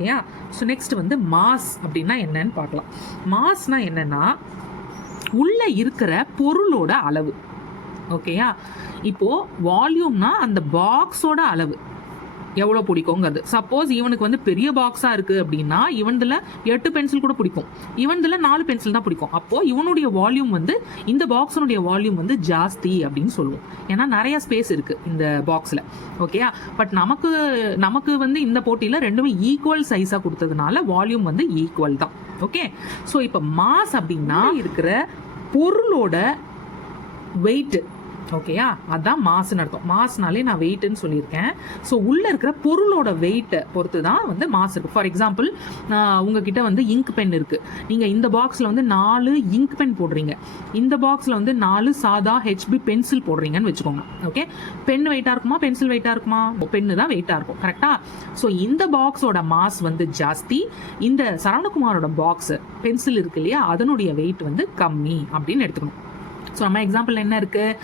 ஓகேயா. So next வந்து mass அப்படின்னா என்னன்னு பார்க்கலாம். மாஸ்னா என்னன்னா உள்ள இருக்கிற பொருளோட அளவு. ஓகேயா. இப்போ வால்யூம்னா அந்த பாக்ஸோட அளவு எவ்வளோ பிடிக்குங்கிறது. சப்போஸ் இவனுக்கு வந்து பெரிய பாக்ஸாக இருக்குது அப்படின்னா இவன்தில் 8 பென்சில் கூட பிடிக்கும், இவன்தில் 4 பென்சில் தான் பிடிக்கும். அப்போது இவனுடைய வால்யூம் வந்து இந்த பாக்ஸனுடைய வால்யூம் வந்து ஜாஸ்தி அப்படின்னு சொல்லுவோம். ஏன்னா நிறைய ஸ்பேஸ் இருக்குது இந்த பாக்ஸில். ஓகேயா. பட் நமக்கு வந்து இந்த போட்டியில் ரெண்டுமே ஈக்குவல் சைஸாக கொடுத்ததுனால வால்யூம் வந்து ஈக்குவல் தான். ஓகே. ஸோ இப்போ மாஸ் அப்படின்னா இருக்கிற பொருளோட வெயிட். ஓகேயா. அதான் மாஸ்ன்னு அர்த்தம். மாஸ்னாலே நான் வெயிட்னு சொல்லியிருக்கேன். ஸோ உள்ளே இருக்கிற பொருளோட வெயிட்டை பொறுத்து தான் வந்து மாஸ் இருக்குது. ஃபார் எக்ஸாம்பிள் உங்ககிட்ட வந்து இங்க் பென் இருக்குது. நீங்கள் இந்த பாக்ஸில் வந்து 4 இங்க் பென் போடுறீங்க, இந்த பாக்ஸில் வந்து 4 சாதா ஹெச்பி பென்சில் போடுறீங்கன்னு வச்சுக்கோங்க. ஓகே. பென் வெயிட்டாக இருக்குமா, பென்சில் வெயிட்டாக இருக்குமா? பென்னு தான் வெயிட்டாக இருக்கும். கரெக்டாக. ஸோ இந்த பாக்ஸோட மாஸ் வந்து ஜாஸ்தி, இந்த சரவணகுமாரோட பாக்ஸ் பென்சில் இருக்கு இல்லையா, அதனுடைய வெயிட் வந்து கம்மி அப்படின்னு எடுத்துக்கணும். ஸோ நம்ம எக்ஸாம்பிள் என்ன இருக்குது,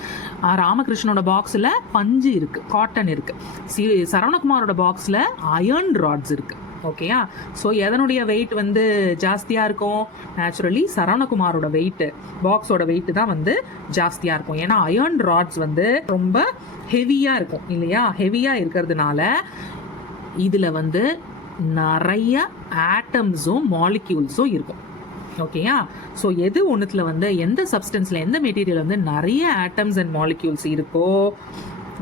ராமகிருஷ்ணனோட பாக்ஸில் பஞ்சு இருக்குது, காட்டன் இருக்குது. சரவணகுமாரோட பாக்ஸில் அயர்ன் ராட்ஸ் இருக்குது. ஓகேயா. ஸோ எதனுடைய வெயிட் வந்து ஜாஸ்தியாக இருக்கும்? நேச்சுரலி சரவணகுமாரோட வெயிட்டு, பாக்ஸோட வெயிட்டு தான் வந்து ஜாஸ்தியாக இருக்கும். ஏன்னா அயர்ன் ராட்ஸ் வந்து ரொம்ப ஹெவியாக இருக்கும் இல்லையா. ஹெவியாக இருக்கிறதுனால இதில் வந்து நிறைய ஆட்டம்ஸும் மாலிக்யூல்ஸும் இருக்கும். ஓகேயா. ஸோ எது ஒன்றுத்துல வந்து எந்த சப்ஸ்டன்ஸில் எந்த மெட்டீரியல் வந்து நிறைய ஆட்டம்ஸ் அண்ட் மாலிக்யூல்ஸ் இருக்கோ,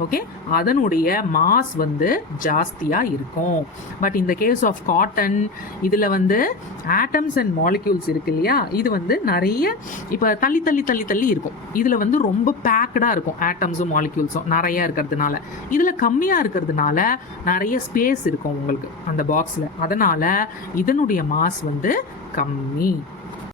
ஓகே, அதனுடைய மாஸ் வந்து ஜாஸ்தியாக இருக்கும். பட் இந்த கேஸ் ஆஃப் காட்டன் இதில் வந்து ஆட்டம்ஸ் அண்ட் மாலிக்யூல்ஸ் இருக்கு இல்லையா, இது வந்து நிறைய இப்போ தள்ளி தள்ளி தள்ளி தள்ளி இருக்கும். இதில் வந்து ரொம்ப பேக்கடாக இருக்கும் ஆட்டம்ஸும் மாலிக்யூல்ஸும் நிறையா இருக்கிறதுனால. இதில் கம்மியாக இருக்கிறதுனால நிறைய ஸ்பேஸ் இருக்கும் உங்களுக்கு அந்த பாக்ஸில். அதனால் இதனுடைய மாஸ் வந்து கம்மி.